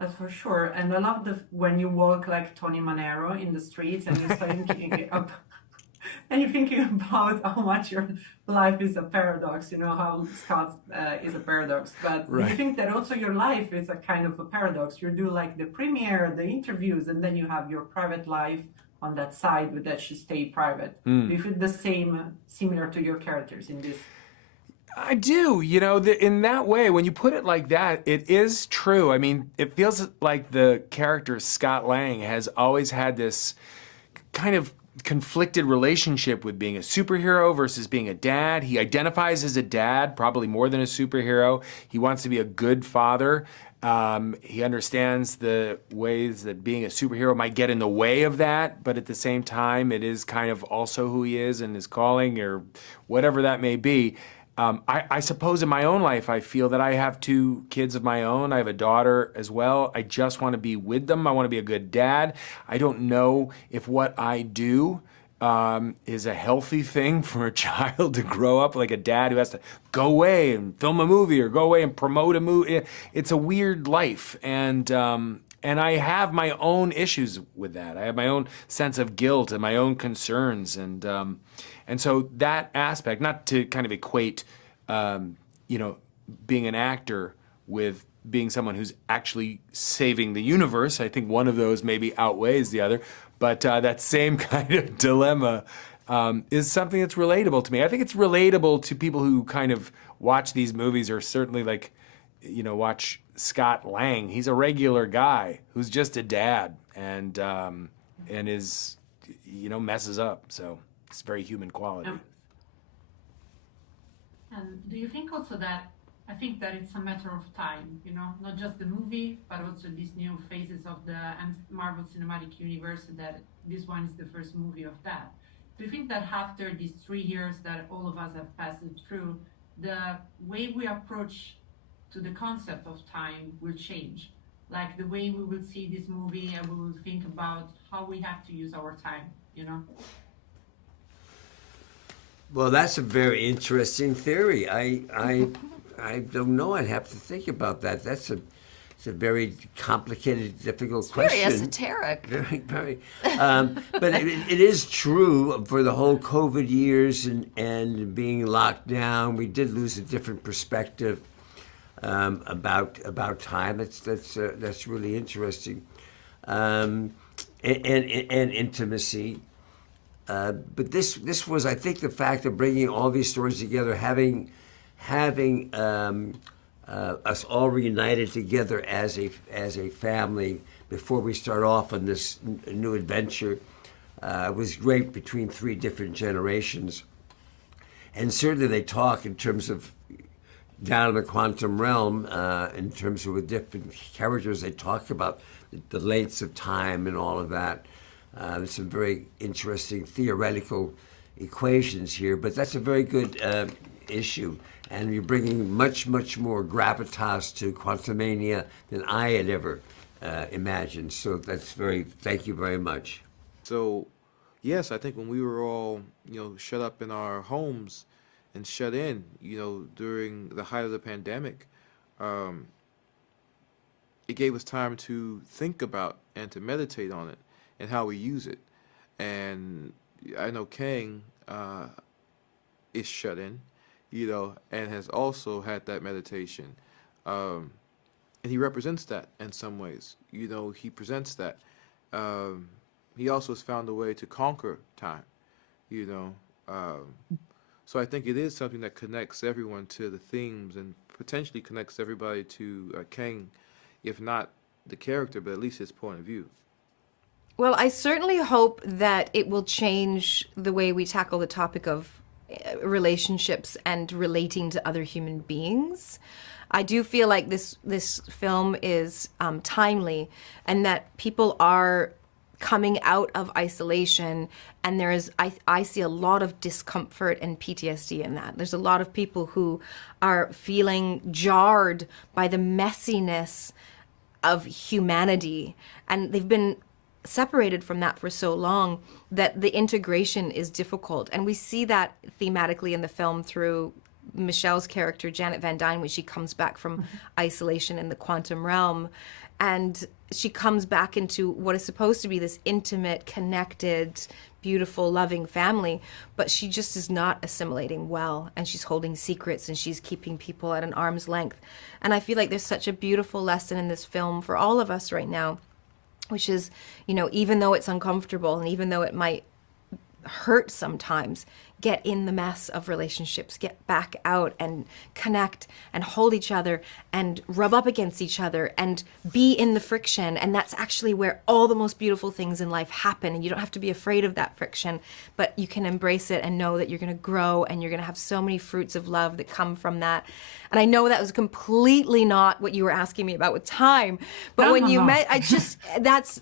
That's for sure. And I love when you walk like Tony Manero in the streets and you're thinking up and you're thinking about how much your life is a paradox, you know, how Scott is a paradox. But do you Right. think that also your life is a kind of a paradox? You do like the premiere, the interviews, and then you have your private life on that side, but that should stay private. Do you feel the same, similar to your characters in this? I do, in that way, when you put it like that, it is true. I mean, it feels like the character Scott Lang has always had this kind of conflicted relationship with being a superhero versus being a dad. He identifies as a dad, probably more than a superhero. He wants to be a good father. He understands the ways that being a superhero might get in the way of that, but at the same time, it is kind of also who he is and his calling or whatever that may be. I suppose in my own life, I feel that I have 2 kids of my own. I have a daughter as well. I just want to be with them. I want to be a good dad. I don't know if what I do is a healthy thing for a child to grow up like a dad who has to go away and film a movie or go away and promote a movie. It's a weird life. And I have my own issues with that. I have my own sense of guilt and my own concerns. And so that aspect, not to kind of equate, being an actor with being someone who's actually saving the universe. I think one of those maybe outweighs the other. But that same kind of dilemma is something that's relatable to me. I think it's relatable to people who kind of watch these movies or certainly watch Scott Lang. He's a regular guy who's just a dad and is, messes up. So it's very human quality. And do you think also that, I think that it's a matter of time, not just the movie, but also these new phases of the Marvel Cinematic Universe, that this one is the first movie of that. Do you think that after these 3 years that all of us have passed through, the way we approach to the concept of time will change? Like the way we will see this movie and we will think about how we have to use our time, Well, that's a very interesting theory. I don't know. I'd have to think about that. It's a very complicated, difficult question. Very esoteric. Very, very. But it is true for the whole COVID years and being locked down. We did lose a different perspective about time. That's really interesting, and intimacy. But this was, I think, the fact of bringing all these stories together, having us all reunited together as a family before we start off on this new adventure was great between 3 different generations. And certainly they talk in terms of down in the quantum realm, in terms of with different characters, they talk about the lengths of time and all of that. There's some very interesting theoretical equations here, but that's a very good issue. And you're bringing much, much more gravitas to Quantumania than I had ever imagined. So thank you very much. So, yes, I think when we were all, shut up in our homes and shut in, during the height of the pandemic, it gave us time to think about and to meditate on it and how we use it. And I know Kang is shut in, and has also had that meditation. And he represents that in some ways. He presents that. He also has found a way to conquer time, So I think it is something that connects everyone to the themes and potentially connects everybody to Kang, if not the character, but at least his point of view. Well, I certainly hope that it will change the way we tackle the topic of relationships and relating to other human beings. I do feel like this film is timely, and that people are coming out of isolation, and I see a lot of discomfort and PTSD in that. There's a lot of people who are feeling jarred by the messiness of humanity, and they've been separated from that for so long that the integration is difficult. And we see that thematically in the film through Michelle's character, Janet Van Dyne, when she comes back from isolation in the quantum realm. and she comes back into what is supposed to be this intimate, connected, beautiful, loving family, but she just is not assimilating well, and she's holding secrets, and she's keeping people at an arm's length. And I feel like there's such a beautiful lesson in this film for all of us right now, which is, you know, even though it's uncomfortable and even though it might hurt sometimes, get in the mess of relationships, get back out and connect and hold each other and rub up against each other and be in the friction. And that's actually where all the most beautiful things in life happen. And you don't have to be afraid of that friction, but you can embrace it and know that you're going to grow and you're going to have so many fruits of love that come from that. And I know that was completely not what you were asking me about with time, but No, when no, you no. met, I just, that's...